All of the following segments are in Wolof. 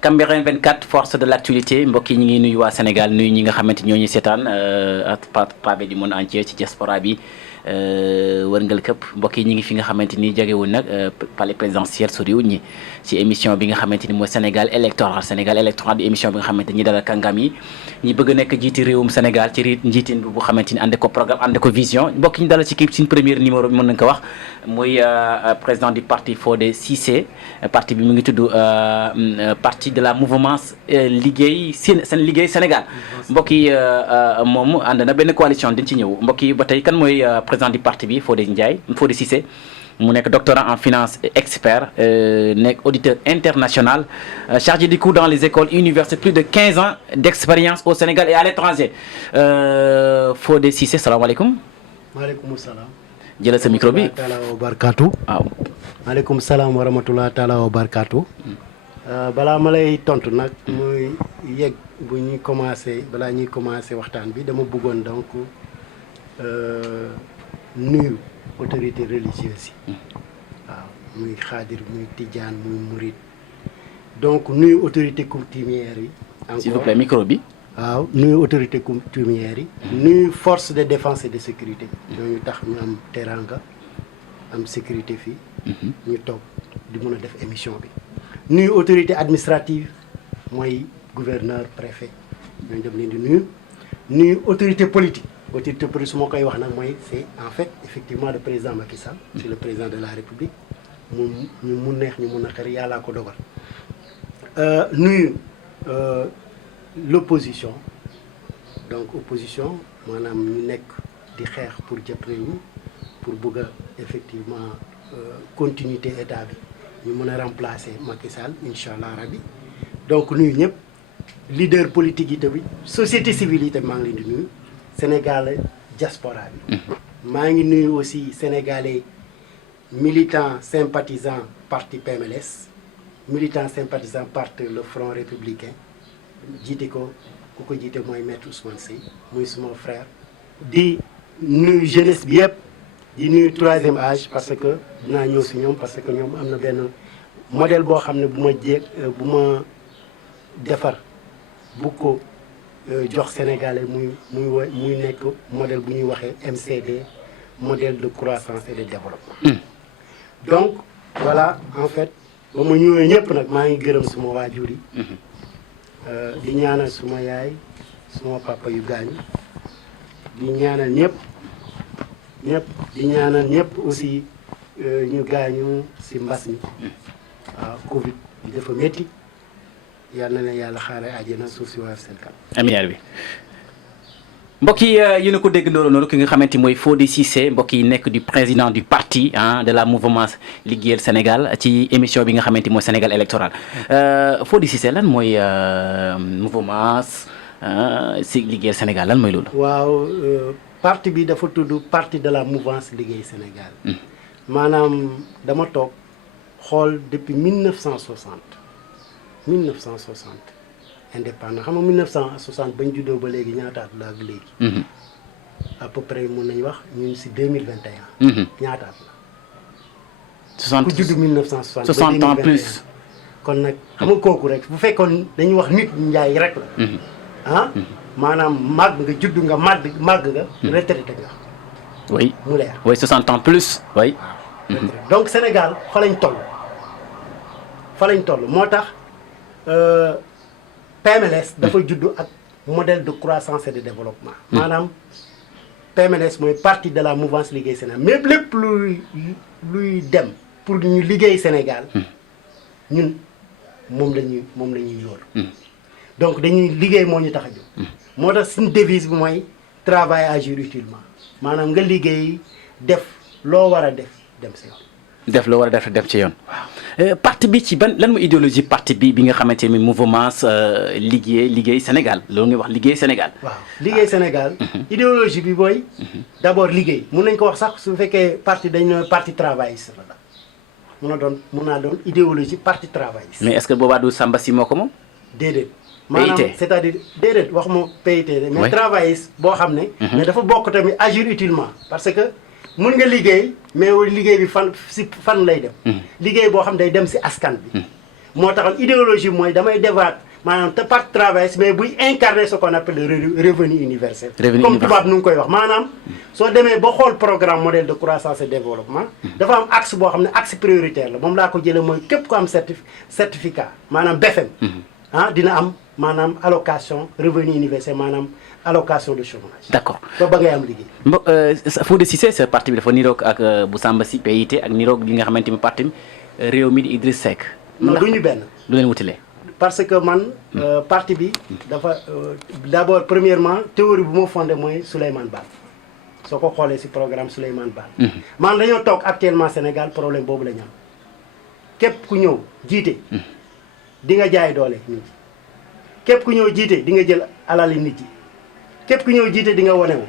Cambérène 24 force de l'actualité mbokk yi ñu ngi nuyu waa Sénégal nuyu ñi nga xamante ñoo ñu seetaan à travers du monde entier ci diaspora bi wërngal këpp mbokk yi ñu ngi fi nga xamante ni jógewul nag palais présidentiel soriwul ñi ci émission bi nga xamante ni mooy Sénégal électoral di émission bi nga xamante ni dalal kàngam yi ñi bëgg a nekk jiiti réewum Sénégal ci njiitin bu xamante ni ànd ko programme ànd ko vision mbokk yi ñu dalal ci kii suñ premier numéro bi mën nañu ko wax muy président du parti Fodé Cissé parti bi mu ngi tudd parti de la mouvance liggéey seen liggéey Sénégal mbokk yi moom ànd na benn coalition dañ ci ñëw mbokk yi ba tey kan mooy président du parti bi Fodé Cissé mu nekk doctorant en finance expert nekk auditeur international chargé du cours dans les écoles universités plus de 15 ans d'expérience au Sénégal et à l'étranger Fodé Cissé salaamaaleykum. maaleykum salaam. jëlal sa micro bi taala wa barkaatu. waaw. maaleykum salaam wa rahmatulah taala wa barkaatu. balaa ma lay tontu nag. muy yegg bu ñuy commencé balaa ñuy commencé waxtaan bi dama bëggoon donc nuyu autorités religieuses yi. waaw muy xaadir muy tijaan muy murit donc nuyu autorités coutumières yi. encore s'il vous plaît micro bi. waaw nuyu autorités coutumières yi. nuyu force de défense et de sécurité. ñooñu tax ñu am teranga am sécurité fii. ñu toog di mën a def émission bi. nuyu autorité administrative mooy gouverneur préfet ñooñu dem leen di nuyu autorité politique. autorité politique su ma koy wax nag mooy c'est en fait effectivement le président Macky Sall. c'est le président de la République mu neex ñu mun a xëy yàllaa ko dogal. nuyu l'opposition donc opposition maanaam ñu nekk di xeex pour jot réew mi pour bëgg a effectivement continuité état bi ñu mën a remplacer Macky Sall incha allah rabi donc nuyu ñëpp leader politique yi tamit société civile yi tamit maa ngi leen di nuyu Sénégal diaspora bi. maa ngi nuyu aussi sénégalais militants sympathisants parti PMLS militants sympathisants parti le Front républicain. jiite ko ku ko jiite mooy maître Ousmane Seye muy suma frère di nuyu jeunesse bi yëpp di nuyu troisième âge parce que dinaa ñëw si ñoom parce que ñoom am na benn modèle boo xam ne bu ma defar bu ko jox sénégalais muy nekk modèle bu ñuy waxee MCD modèle de croissance et de développement. donc voilà en fait ba ma ñëwee ñëpp nag maa ngi gërëm suma waajur yi. di ñaanal suma yaay suma papa yu gaañu di ñaanal ñëpp di ñaanal ñëpp aussi ñu gaañu si mbas mi waaw Covid bi dafa métti yal na leen yàlla xaare àjjana suuf si waa seen kanam. amiin bi mbokk yi yéen a ko dégg noonu ki nga xamante mooy Fodé Cissé mbokk yi nekk du président du parti de la mouvance liggéeyal Sénégal ci émission bi nga xamante mooy Sénégal électoral Fodé Cissé lan mooy mouvance si liggéeyal Sénégal lan mooy loolu. waaw parti bi dafa tudd parti de la mouvance liggéey Sénégal. maanaam dama toog xool depuis 1960 indépendant xam nga 1960 bañ juddoo ba léegi ñaataat la ak léegi. à peu près mun nañu wax ñun si 2021. ñaataat la. 60 ku judd 1960. 60 ans plus. kon nag xam nga kooku rek bu fekkoon dañuy wax nit njaay rek la. maanaam màgg nga judd nga màgg nga. retraité nga. oui mu leer. oui 60 ans plus oui. donc Sénégal fa lañ toll moo tax. PMLS dafa juddu ak modèle de croissance et de développement. maanaam PMLS mooy parti de la mouvance liggéey Sénégal mais lépp luy dem pour ñu liggéey Sénégal ñun moom la ñuy yor. donc dañuy liggéey moo ñu tax a jóg. moo tax suñu devise bi mooy travail agir utilement maanaam nga liggéey def loo war a def dem si yoon. def loo war a def dem ci yoon. parti bi ci ban lan mooy idéologie parti bi nga xamante ni mouvance liggéey Sénégal loolu ngay wax liggéey Sénégal. waaw liggéey Sénégal. idéologie bi mooy. d'abord liggéey mun nañ ko wax sax su fekkee parti dañ ne parti travailliste la mun naa doon idéologie parti travailliste. mais est-ce que boobaa du Samba si moo ko moom. déedéet maanaam c'est-à-dire déedéet wax ma PIT mais travailliste boo xam ne mais dafa bokk tamit agir utilement parce que mun nga liggéey mais liggéey bi fan lay dem liggéey boo xam day dem si askan bi moo tax idéologie mooy damay débat maanaam te parti travailliste mais buy incarner ce qu'on appelle le revenu universel comme tubaab nu ngi koy wax maanaam soo demee ba xool programme modèle de croissance et développement dafa am axe boo xam ne axe prioritaire la moom laa ko jëlee mooy képp ko am certificat maanaam BFM dina am maanaam allocation revenu universel maanaam allocation de chômage. d'accord ba ngay am liggéey. Fodé Cissé sa parti bi dafa niroog ak bu Samba Sy PIT ak niroog li nga xamante ni parti réew mi di Idriss Seck. non du ñu benn. du leen wutilee. parce que man parti bi dafa d'abord premièrement théorie bu ma fondé mooy Souleymane Baal soo ko xoolee ci programme Souleymane Baal. man dañoo toog actuellement Sénégal problème boobu la ñu am képp ku ñëw jiite. di nga jaay doole nit ñi képp ku ñëw jiite di nga jël alali nit ñi képp ku ñëw jiite di nga wonewu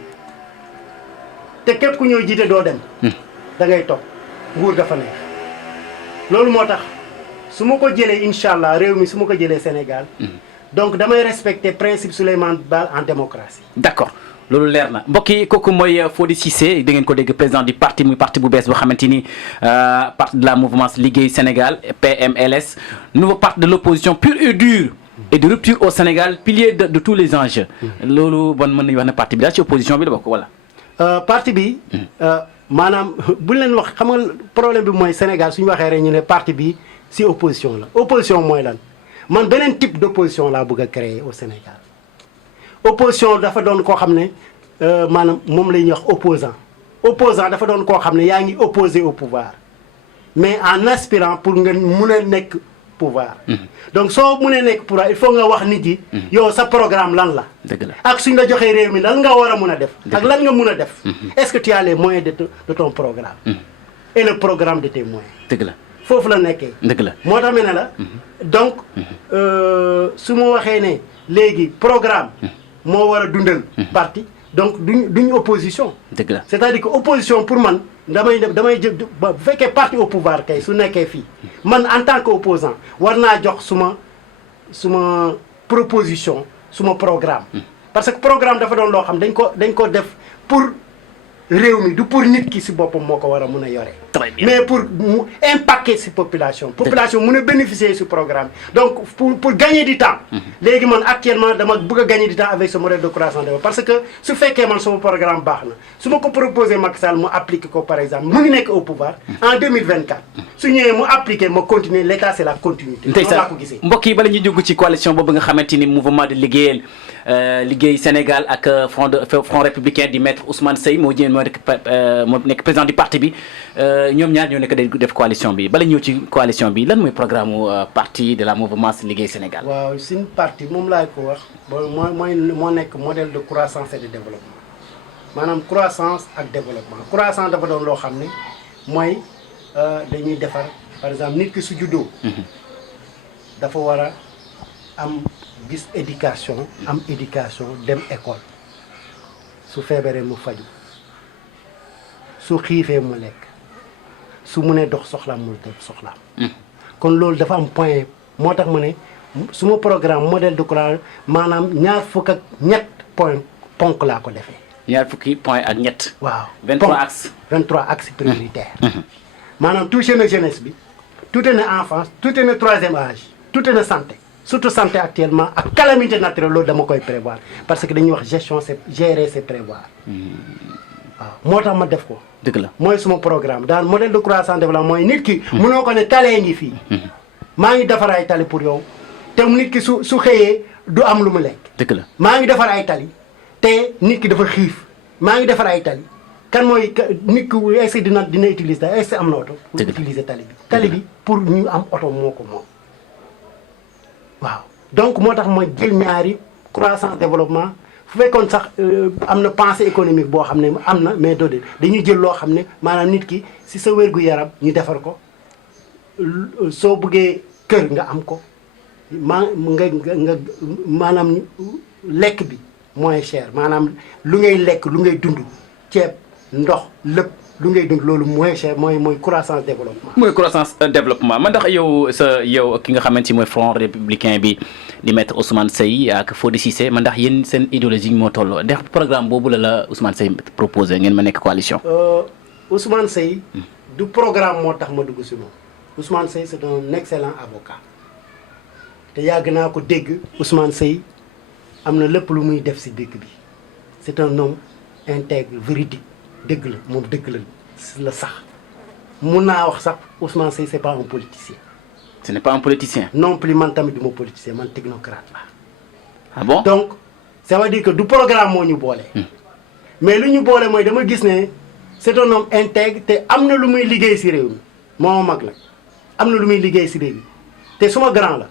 te képp ku ñëw jiite doo dem. da ngay toog nguur dafa neex loolu moo tax. su ma ko jëlee incha allah réew mi su ma ko jëlee Sénégal donc damay respecter principe Souleymane Baal en démocratie. d'accord loolu leer na mbokk yi kooku mooy Fodé Cissé da ngeen ko dégg président du parti muy parti bu bees boo xamante ni parti de la mouvance Liggéey Sénégal PMLS nouveau parti de l'opposition pure et dure et de rupture au Sénégal pilier de tous les enjeux. loolu bon mën nañu wax ne parti bi daal ci opposition bi la bokk wala. parti bi maanaam bu leen wax xam nga problème bi mooy Sénégal suñu waxee rek ñu ne parti bi. si opposition la opposition mooy lan man beneen type d'opposition laa bëgg a créer au Sénégal opposition dafa doon koo xam ne maanaam moom la ñuy wax opposant dafa doon koo xam ne yaa ngi opposé au pouvoir mais en aspirant pour nga mun a nekk pouvoir donc soo munee nekk pouvoir il faut nga wax nit yi yow sa programme lan la ak suñ la joxee réew mi lan nga war a mun a def ak lan nga mun a def est-ce que tu as les moyens de ton programme et le programme de tes moyens dëgg la foofu la nekkee. dëgg la moo tax ne la. donc su ma waxee ne léegi programme. moo war a dundal. parti donc duñ opposition. dëgg la c'est-à-dire que opposition pour man damay jël bu fekkee parti au pouvoir kay su nekkee fii man en tant que opposant war naa jox suma proposition suma programme. parce que programme dafa doon loo xam dañ ko def pour. réew mi du pour nit ki ci boppam moo ko war a mun a yore. mais pour mu impacter ci population mun a bénéficier ci programme donc pour gagner du temps. léegi man actuellement dama bëgg a gagner du temps avec ce modèle de croissance parce que su fekkee man sama programme baax na su ma ko proposé Macky Sall mu appliquer ko par exemple mu ngi nekk au pouvoir en 2024 su ñëwee mu appliquer ma continuer l'état c'est la continuité. noonu laa ko gisee mbokk yi bala ñuy dugg ci coalition boobu nga xamante ni mouvement de liggéey Sénégal ak front républicain di maître Ousmane Seye moo nekk président du parti bi ñoom ñaar ñoo nekk day def coalition bi bala ñëw ci coalition bi lan mooy programme parti de la mouvance Liggéey Sénégal. waaw suñu parti moom laay ko wax moo nekk modèle de croissance et de développement maanaam croissance ak développement croissance dafa doon loo xam ne mooy dañuy defar par exemple nit ki su juddoo. dafa war a am gis éducation am éducation dem école su feebaree mu faju su xiifee mu lekk su munee dox soxlaam mu dox soxlaam. kon loolu dafa am point moo tax mu ne suma programme modèle de croissance maanaam ñaar fukk ak ñett ponk laa ko defee. ñaar fukki point ak ñett. waaw 23 axes. 23 axes prioritaires. maanaam touché na jeunesse bi touché na enfance touché na troisième âge touché na santé. surtout santé actuellement ak calamité naturelle loolu dama koy prévoir parce que dañuy wax gestion c'est gérer c'est prévoir. waaw moo tax ma def ko. dëgg la mooy suma programme dans modèle de croissance développement mooy nit ki. mënoo ko ne talee ngi fii. maa ngi defar ay tali pour yow te nit ki su xëyee du am lu mu lekk. dëgg la maa ngi defar ay tali te nit ki dafa xiif maa ngi defar ay tali kan mooy nit ki est-ce que dina utiliser est-ce que am na oto. pour utiliser tali bi. tali bi pour ñu am oto moo ko moom. waaw donc moo tax ma jël ñaari croissance développement fu fekkoon sax am na pensée économique boo xam ne am na mais doo dañuy jël loo xam ne maanaam nit ki si sa wér-gu-yaram ñu defar ko soo bëggee kër nga am ko nga maanaam lekk bi moins cher maanaam lu ngay lekk lu ngay dund ceeb ndox lépp lu ngay dund loolu mooy cher mooy croissance développement. mooy croissance développement man ndax yow ki nga xamante ni mooy front républicain bi di maître Ousmane Seye ak Fodé Cissé man ndax yéen seen idéologie moo tolloo ndax programme boobu la Ousmane Seye proposé ngeen ma nekk coalition. Ousmane Seye du programme moo tax ma dugg si moom Ousmane Seye c'est un excellent avocat te yàgg naa ko dégg Ousmane Seye am na lépp lu muy def si dëkk bi c'est un homme intègre véridique dëgg la moom dëgg la sax mun naa wax sax Ousmane Seye c'est pas un politicien. Ce n'est pas un politicien. non plus man tamit du ma politicien man technocrate la. Ah bon? Donc ça veut dire que du programme moo ñu boole. mais lu ñu boole mooy dama gis ne c'est un homme intègre te am na lu muy liggéey si réew mi moo mag la am na lu muy liggéey si réew mi te suma grand la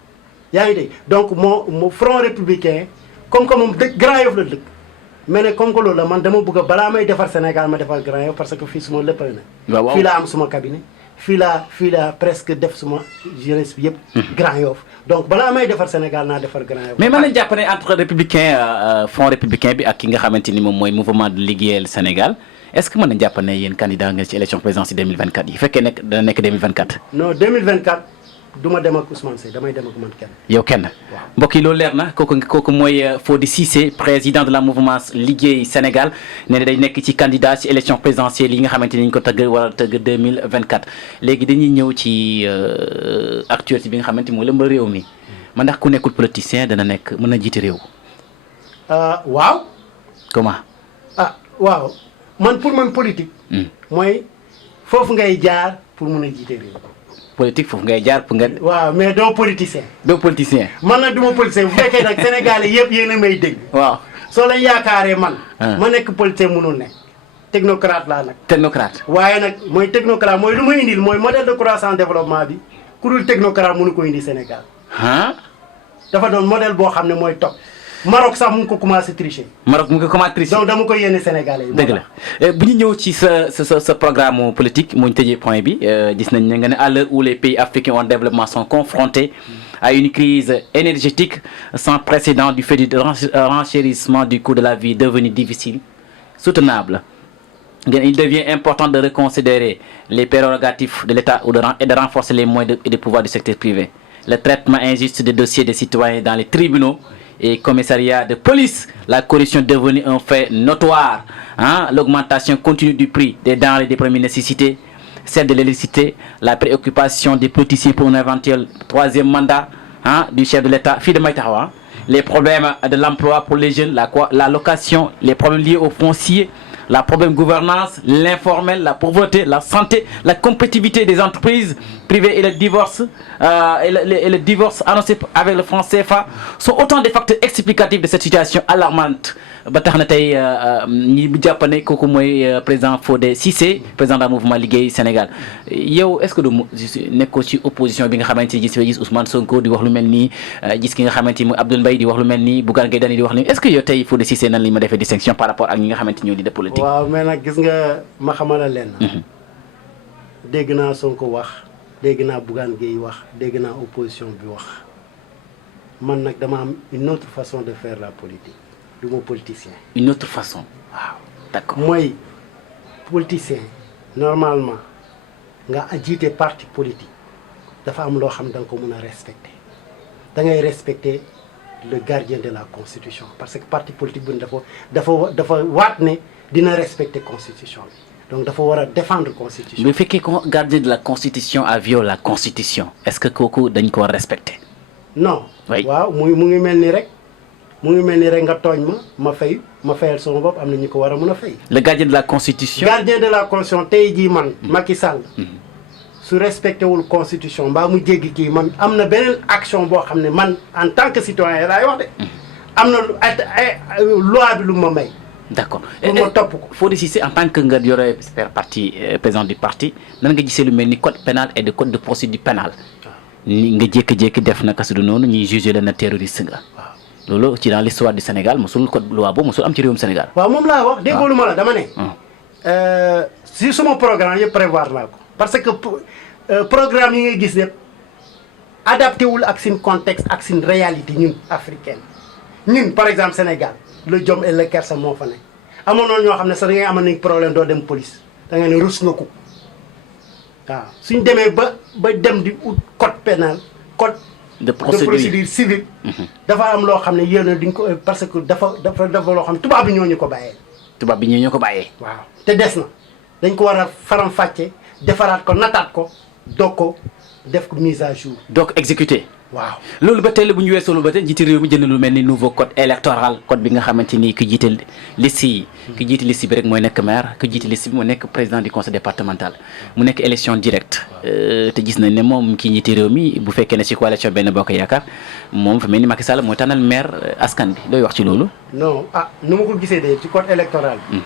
yaa ngi dégg donc moo front républicain comme que moom dëkk Grand Yoff la dëkk mais ne comme que loolu la man dama bëgg a balaa may defar Sénégal ma defar Grand Yoff parce que fii suma lépp la ne fii laa am suma cabinet fii laa presque def suma jeunesse bi yëpp Grand Yoff donc balaa may defar Sénégal naa defar Grand Yoff. mais mën na jàpp ne entre républicain front républicain bi ak ki nga xamante ni moom mooy mouvement de liggéeyal Sénégal est-ce que mën na jàpp ne yéen candidat nga ci élection présidentielle 2024 yi fekkee nekk dana nekk 2024. non 2024 du ma dem ak Ousmane Seye damay dem ak man kenn. yow kenn mbokk yi loolu leer na kooku mooy Fodé Cissé président de la mouvance liggéey Sénégal nee na day nekk ci candidat ci élection présidentielle yi nga xamante ni ñu ko tëgg wala tëgg 2024. léegi dañuy ñëw ci actualité bi nga xamante ni mooy lëmba réew mi man ndax ku nekkul politicien dana nekk mën na jiite réew. waaw. comment. waaw man pour man politique. mooy foofu ngay jaar pour mën a jiite réew. politique foofu ngay jaar pour nga. waaw mais doo politicien. doo politicien. man nag du ma politicien bu fekkee nag Sénégalais yëpp yéen a may dégg. waaw soo leen yaakaaree man. ma nekk politicien mënul nekk. technocrate laa nag. technocrate. waaye nag mooy technocrate mooy lu ma indil mooy modèle de croissance développement bi ku dul technocrate mënu ko indi Sénégal. dafa doon modèle boo xam ne mooy topp. Maroc sax mu ngi ko commencé tricher. Maroc mu ngi ko commencé tricher. donc dama koy yéene Sénégalais yi. dëgg la bu ñu ñëw ci sa programme politique mu ñu tëjee point bi gis nañ ne nga ne à l'heure où les pays africains en développement sont confrontés à une crise énergétique sans précédent du fait du renchérissement du coût de la vie devenu difficile, soutenable. Il devient important de reconsidérer les prérogatives de l'État et de renforcer les moyens et les pouvoirs du secteur privé. Le traitement injuste des dossiers des citoyens dans les tribunaux et commissariats de police, la corruption est devenue un fait notoire. L'augmentation continue du prix des denrées des premières nécessités, celle de l'électricité, la préoccupation des politiciens pour un éventuel troisième mandat du chef de l'État, les problèmes de l'emploi pour les jeunes, la location, les problèmes liés aux fonciers, la problème gouvernance, l'informel, la pauvreté, la santé, la compétitivité des entreprises privées et le divorce annoncé avec le franc CFA sont autant de facteurs explicatifs de cette situation alarmante. ba tax na tey ñi bu jàpp ne kooku mooy président Fodé Cissé président du mouvement liggéey Sénégal yow est-ce que du nekkoo ci opposition bi nga xamante ni gis Ousmane Sonko di wax lu mel nii gis ki nga xamante ni mooy Abdoul Mbaye di wax lu mel nii Bougane Gueye Dany di wax lu est-ce que yow tey Fodé Cissé nan li ma defee distinction par rapport ak ñi nga xamante ñoo di de politique. waaw mais nag gis nga ma xamala leen. dégg naa Sonko wax dégg naa Bougane Gueye wax dégg naa opposition bi wax man nag dama am une autre façon de faire la politique. du ma politicien. une autre façon. waaw d'accord mooy politicien normalement nga jiite parti politique dafa am loo xam da nga ko mën a respecter da ngay respecter le gardien de la constitution parce que parti politique bu dafa waat ne dina respecter constitution bi donc dafa war a défendre constitution. bu fekkee ko gardien de la constitution a violé la constitution est-ce que kooku dañ ko war a respecter. non. oui waaw mu ngi mel ni rek. mu ngi mel ni rek nga tooñ ma fayal sama bopp am na ñu ko war a mën a fay. le gardien de la constitution. gardien de la constitution tey jii man. Macky Sall. su respecté wul constitution mbaa mu jéggi kii man am na beneen action boo xam ne man en tant que citoyen laay wax de. am na loi bi lu ma may. d'accord pour ma topp ko. Fodé Cissé en tant que nga yore parti président du parti nan nga gisee lu mel ni code pénal et de code de procédure pénale. ni nga jékki-jékki def naka su du noonu ñuy jugé la na terroriste nga. loolu ci dans l'histoire du Sénégal mosul code loi boobu mosul am ci réewum Sénégal. waaw moom laa wax déggoo lu ma la dama ne. si suma programme yëpp prévoir naa ko parce que programme yi ngay gis yëpp adapté wul ak seen contexte ak seen réalité ñun africaine ñun par exemple Sénégal le jom et le kersa moo fa ne amoon na ñoo xam ne sax da ngay amoon nañ problème doo dem police da nga ne rus nga ko waaw suñ demee ba dem di ut code pénal code de procédure civile dafa am loo xam ne yéen a di nga ko parce que dafa loo xam ne tubaab bi ñoo ñu ko bàyyee. tubaab bi ñoo ñu ko bàyyee. waaw te des na dañ ko war a faram-fàcce defaraat ko nataat ko doog ko def ko mise à jour. donc exécuté. waaw loolu ba tey la bu ñu weesoo lu ba tey jiite réew mi jënd lu mel ni nouveau code électoral code bi nga xamante ni ki jiite liste yi. ki jiite liste bi rek mooy nekk maire ki jiite liste bi mooy nekk président du conseil départemental mu nekk élection directe te gis nañ ne moom ki jiite réew mi bu fekkee ne ci coalition Benno Bokk Yaakaar moom fa mel ni Macky Sall mooy tànnal maire askan bi looy wax ci loolu. non nu ma ko gisee de ci code électoral bi.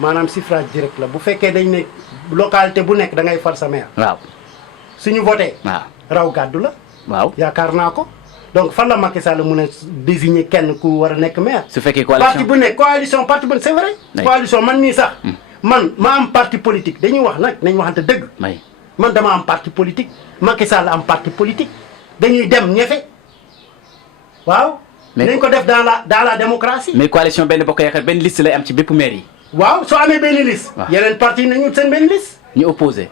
maanaam suffrage direct la bu fekkee dañ ne localité bu nekk da ngay far sa maire. waaw suñu voté. waaw raw gàddu la. waaw yaakaar naa ko donc fan la Macky Sall mun a désigner kenn ku war a nekk maire. su fekkee coalition parti bu nekk coalition parti bu nekk c'est vrai. coalition man mii sax. man ma am parti politique dañuy wax nag nañ waxante dëgg. man dama am parti politique Macky Sall am parti politique dañuy dem ñefe waaw. nañ ko def dans la démocratie. mais coalition Benno Bokk Yaakaar benn liste lay am ci bépp maire yi. waaw soo amee benn liste. yeneen parti yi nañu seen benn liste. ñu opposé.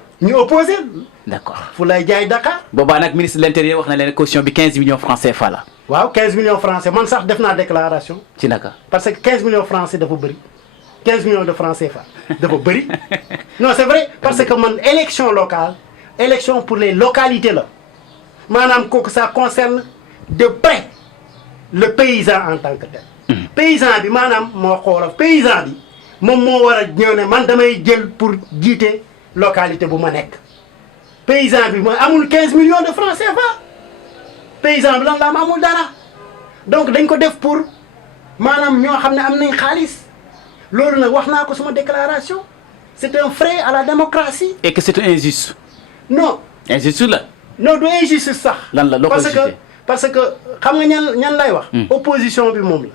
d'accord fu lay jaay Dakar. boobaa nag ministre de l'intérieur wax na leen caution bi 15 millions francs CFA la. waaw 15 millions francs CFA man sax def naa déclaration. ci naka. parce que 15 millions francs dafa bëri 15 millions de francs CFA dafa bëri non c'est vrai parce que man élection locale élection pour les localités la maanaam kooku ça concerne de près le paysan en tant que tel. paysan bi maanaam moo xoolal paysan bi moom moo war a ñëw ne man damay jël pour jiite localité bu ma nekk. paysan bi mooy amul 15 millions de francs CFA paysan bi lan la am amul dara donc dañ ko def pour maanaam ñoo xam ne am nañ xaalis loolu nag wax naa ko suma déclaration c'est un frein à la démocratie. et que c'est injuste. non. injuste la. non du injuste sax. lan la loo ko parce que xam nga ñan lay wax. opposition bi moom la.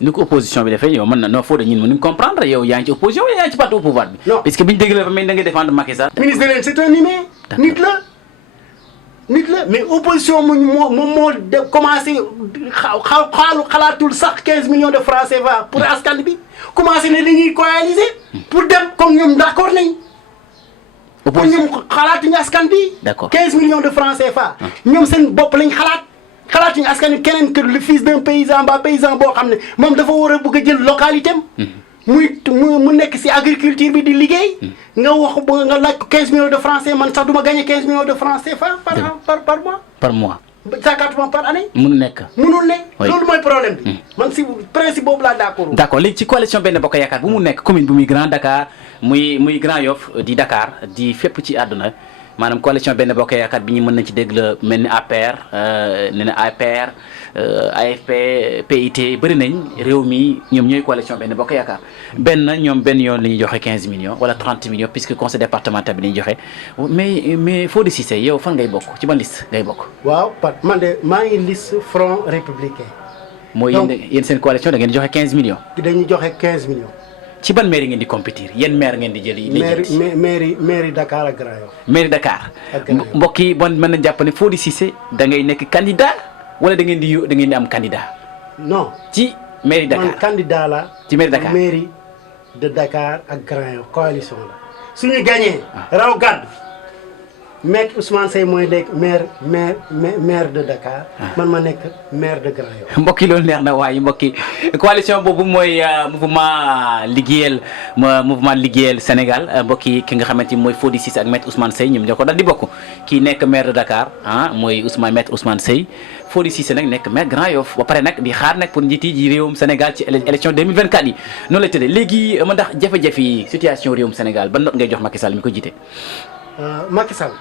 ni ko opposition bi defee yow mën na non foo de ñun mënuñ comprendre yow yaa ngi ci opposition wala yaa ngi ci parti au pouvoir bi. non parce que biñu dégg la fa mel da ngay défendre Macky Sall. ministre de l'Intérieur c'est un humain. nit la mais opposition moom moo commencé xalaatul sax 15 millions de francs CFA pour askan bi commencé ne dañuy coaliser. pour dem comme ñoom d'accord nañ. opposition ñoom xalaatuñu askan bi. d'accord 15 millions de francs CFA. ñoom seen bopp lañ xalaatuñu askan wi keneen que le fils d'un paysan paysan boo xam ne moom dafa war a bëgg a jël localité am. mu nekk ci agriculture bi di liggéey. nga wax nga laaj ko 15 millions de francs CFA man sax du ma gagner 15 millions de francs CFA par mois. par mois. exactement par année. mënul nekk. loolu mooy problème bi. man ci principe boobu laa d'accord. d'accord léegi ci coalition Benno Bokk Yaakaar bu mu nekk commune bu muy Grand Dakar muy Grand Yoff di Dakar di fépp ci àdduna maanaam coalition Benno Bokk Yaakaar bi ñu mën nañ ci dégg la mel ni APR nee na APR AFP PIT bëri nañ réew mi ñoom ñooy coalition Benno Bokk Yaakaar ñoom benn yoon la ñuy joxe 15 millions wala 30 millions puisque conseil départemental bi la ñuy joxe mais Fodé Cissé yow fan ngay bokk ci ban liste ngay bokk. waaw Pat man de maa ngi liste Front Républicain. mooy yéen seen coalition da ngeen di joxe 15 millions. dañuy joxe 15 millions. ci ban maire ngeen di compétir yéen maire ngeen di jël yi. mairie Dakar ak Grand Yoff. mairie Dakar. mbokk yi bon mën na jàpp ne Fodé Cissé da ngay nekk candidat wala da ngeen di am candidat. non ci mairie Dakar man candidat la. ci mairie Dakar mairie de Dakar ak Grand Yoff coalition la. suñu gagné. raw gàddu. maître Ousmane Seye mooy nekk maire de Dakar. man ma nekk maire de Grand Yoff. mbokk yi loolu neex na waaye mbokk yi coalition boobu mooy mouvement liggéeyal Sénégal mbokk yi ki nga xamante ni mooy Fodé Cissé ak maître Ousmane Seye ñoom ñoo ko daal di bokk kii nekk maire de Dakar mooy maître Ousmane Seye Fodé Cissé nag nekk maire Grand Yoff ba pare nag di xaar nag pour njiiti ji réewum Sénégal ci élection 2024 yi noonu la tëddee léegi ma ndax jafe-jafe yi situation réewum Sénégal ban note ngay jox Macky Sall mi ko jiite. Macky Sall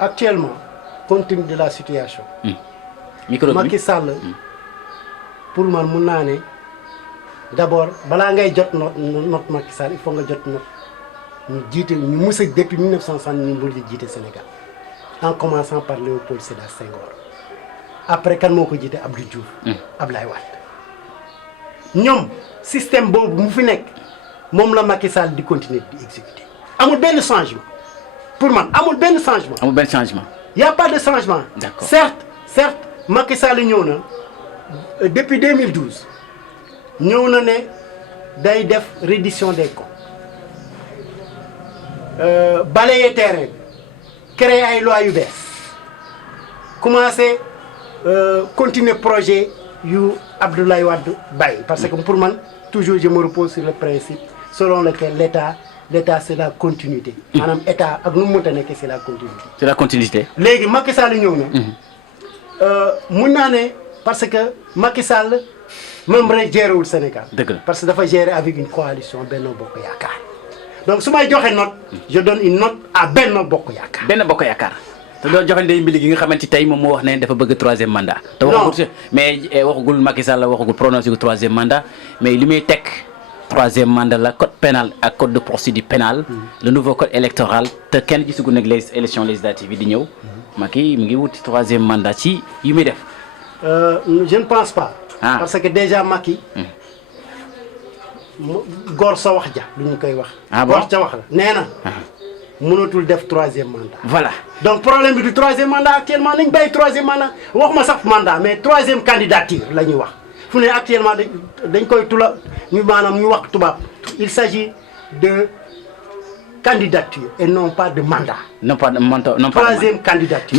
actuellement compte tenu de la situation. Macky Sall pour man mun naa ne d'abord balaa ngay jot note Macky Sall il faut nga jot note ñu jiite ñu mus a depuis 1960 ñu mbir di jiite Sénégal en commençant par Léopold Sédar Senghor après kan moo ko jiite Abdou Diouf. Abdoulaye Wade ñoom système boobu mu fi nekk. moom la Macky Sall di continuer di exécuter amul benn changement pour man amul benn changement. amul benn changement. y a pas de changement. d'accord certes Macky Sall ñëw na depuis 2012 ñëw na ne day def reddition des comptes balayer terrain créer ay loi yu bees commencer continuer projet yu Abdoulaye Wade bàyyi parce que pour man toujours je me repose sur le principe selon lequel l'État c'est la continuité maanaam état ak nu mu mënta nekk c'est la continuité. c'est la continuité. léegi Macky Sall ñëw na. mun naa ne parce que Macky Sall même rek gérewul Sénégal. dëgg la parce que dafa gérer avec une coalition Benno Bokk Yaakaar donc su may joxe note je donne une note à Benno Bokk Yaakaar. Benno Bokk Yaakaar te doon joxe ndey mbili gi nga xamante tey moom moo wax ne dafa bëgg troisième mandat. te waxagul mais waxagul Macky Sall waxagul prononcé gu troisième mandat mais li muy teg troisième mandat la code pénal ak code de procédure pénale le nouveau code électoral te kenn gisagu nag les élections législatives yi di ñëw. Macky mu ngi wuti troisième mandat ci yu muy def. je ne pense pas. parce que déjà Macky. góor sa wax ja lu ñu koy wax. góor ca wax la nee na. mënatul def troisième mandat. voilà donc problème bi du troisième mandat actuellement nañ bàyyi troisième mandat waxuma sax mandat mais troisième candidature la ñuy wax fu ne actuellement dañ koy tula ñu maanaam ñu wax tubaab il s'agit de candidature et non pas de mandat. non pas de mandat non pas troisième candidature.